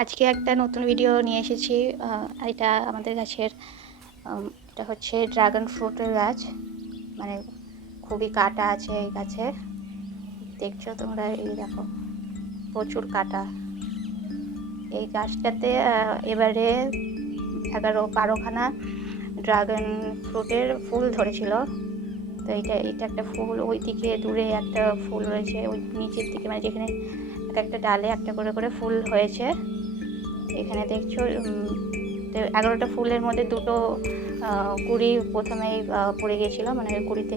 আজকে একটা নতুন ভিডিও নিয়ে এসেছি। এটা আমাদের গাছের এটা হচ্ছে ড্রাগন ফ্রুটের গাছ। মানে খুবই কাঁটা আছে এই গাছে, দেখছো তোমরা, এই দেখো প্রচুর কাঁটা। এই গাছটাতে এবারে 11-12খানা ড্রাগন ফ্রুটের ফুল ধরেছিল। তো এটা একটা ফুল, ওই দিকে দূরে একটা ফুল রয়েছে, ওই নিচের দিকে, মানে যেখানে একটা ডালে একটা করে করে ফুল হয়েছে। এখানে দেখছো 11টা ফুলের মধ্যে দুটো কুড়ি প্রথমেই পড়ে গিয়েছিলো, মানে কুড়িতে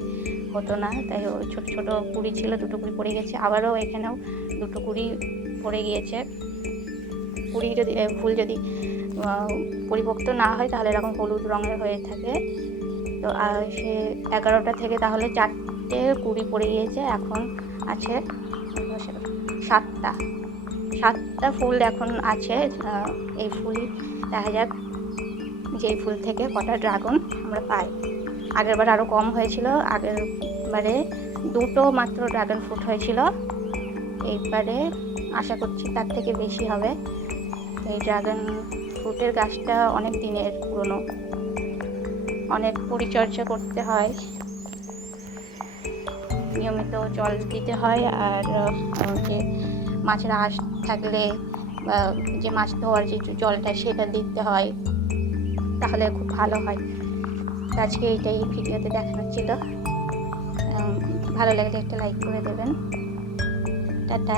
হতো না, তাই ছোট ছোট কুড়ি ছিল, দুটো কুড়ি পড়ে গেছে। আবারও এখানেও দুটো কুড়ি পড়ে গিয়েছে। কুড়ি যদি ফুল যদি পরিপক্ত না হয় তাহলে এরকম হলুদ রঙের হয়ে থাকে। তো সে 11টা থেকে তাহলে 4টে কুড়ি পড়ে গিয়েছে, এখন আছে 7টা ফুল এখন আছে। এই ফুলই দেখা যাক যে এই ফুল থেকে কটা ড্রাগন আমরা পাই। আগেরবার আরও কম হয়েছিল, আগেরবারে দুটো মাত্র ড্রাগন ফ্রুট হয়েছিল। এইবারে আশা করছি তার থেকে বেশি হবে। এই ড্রাগন ফ্রুটের গাছটা অনেক দিনের পুরনো, অনেক পরিচর্যা করতে হয়, নিয়মিত জল দিতে হয়, আর যে মাছের আঁশ থাকলে বা যে মাছ ধোয়ার যে জলটা সেটা দিতে হয়, তাহলে খুব ভালো হয়। আজকে এইটাই ভিডিওতে দেখানো ছিল। ভালো লাগলে একটা লাইক করে দেবেন। টাটা।